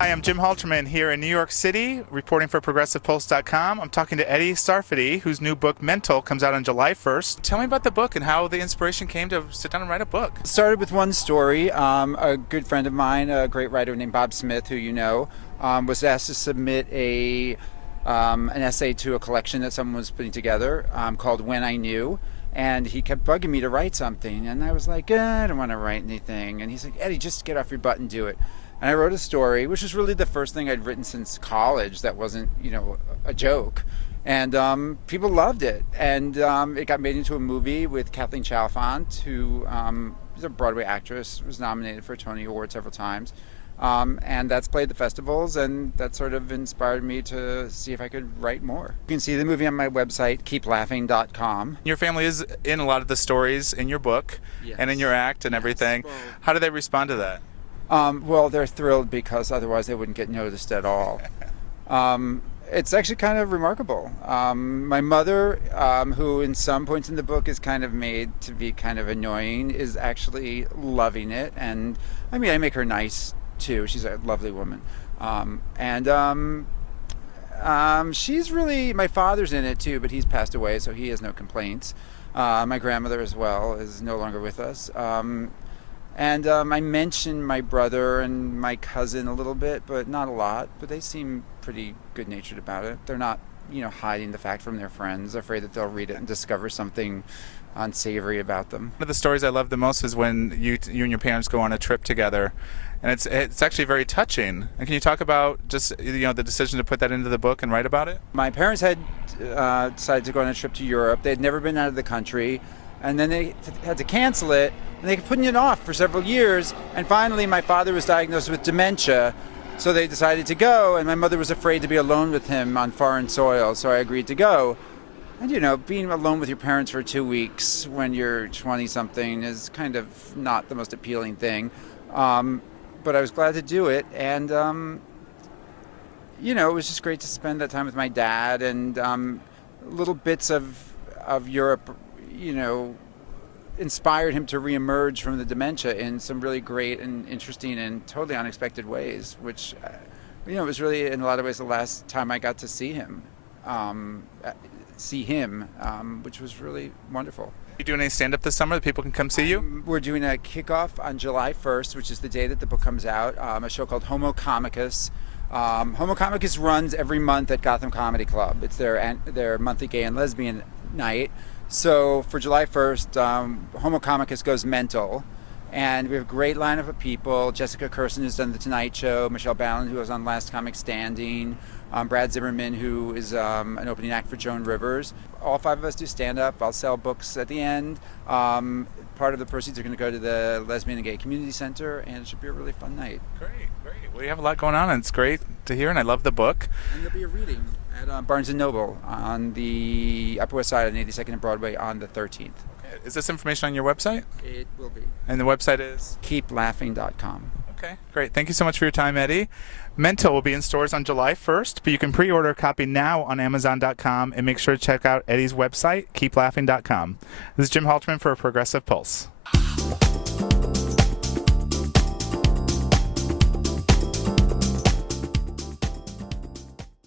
Hi, I'm Jim Halterman here in New York City, reporting for ProgressivePulse.com. I'm talking to Eddie Sarfaty, whose new book, Mental, comes out on July 1st. Tell me about the book and how the inspiration came to sit down and write a book. It started with one story. A good friend of mine, a great writer named Bob Smith, who you know, was asked to submit an essay to a collection that someone was putting together called When I Knew. And he kept bugging me to write something. And I was like, I don't want to write anything. And he's like, Eddie, just get off your butt and do it. And I wrote a story, which was really the first thing I'd written since college that wasn't, a joke. And people loved it. And it got made into a movie with Kathleen Chalfant, who is a Broadway actress, was nominated for a Tony Award several times. And that's played the festivals, and that sort of inspired me to see if I could write more. You can see the movie on my website, keeplaughing.com. Your family is in a lot of the stories in your book, Yes. and in your act and everything. Well, How do they respond to that? Well, they're thrilled because otherwise they wouldn't get noticed at all. It's actually kind of remarkable. My mother, who in some points in the book is kind of made to be kind of annoying, is actually loving it. And I mean, I make her nice too. She's a lovely woman. She's really, my father's in it too, but he's passed away, so he has no complaints. My grandmother as well is no longer with us. I mentioned my brother and my cousin a little bit, but not a lot. But they seem pretty good-natured about it. They're not, hiding the fact from their friends, afraid that they'll read it and discover something unsavory about them. One of the stories I love the most is when you and your parents go on a trip together, and it's actually very touching. And can you talk about just the decision to put that into the book and write about it? My parents had decided to go on a trip to Europe. They had never been out of the country, and then they had to cancel it. And they kept putting it off for several years, and finally my father was diagnosed with dementia, so they decided to go, and my mother was afraid to be alone with him on foreign soil, so I agreed to go. And being alone with your parents for 2 weeks when you're 20-something is kind of not the most appealing thing. But I was glad to do it, and it was just great to spend that time with my dad, and little bits of Europe, inspired him to reemerge from the dementia in some really great and interesting and totally unexpected ways, which, was really in a lot of ways the last time I got to see him, which was really wonderful. You doing any stand-up this summer that people can come see you? We're doing a kickoff on July 1st, which is the day that the book comes out, a show called Homo Comicus. Homo Comicus runs every month at Gotham Comedy Club. It's their monthly gay and lesbian night. So for July 1st, Homo Comicus goes mental, and we have a great lineup of people. Jessica Kirson, who's done The Tonight Show, Michelle Ballin, who was on Last Comic Standing, Brad Zimmerman, who is an opening act for Joan Rivers. All 5 of us do stand-up. I'll sell books at the end. Part of the proceeds are going to go to the Lesbian and Gay Community Center, and it should be a really fun night. Great. Well, you have a lot going on, and it's great to hear, and I love the book. And there'll be a reading at Barnes & Noble on the Upper West Side on 82nd and Broadway on the 13th. Okay. Is this information on your website? It will be. And the website is? keeplaughing.com. Okay, great. Thank you so much for your time, Eddie. Mental will be in stores on July 1st, but you can pre-order a copy now on Amazon.com, and make sure to check out Eddie's website, keeplaughing.com. This is Jim Halterman for Progressive Pulse.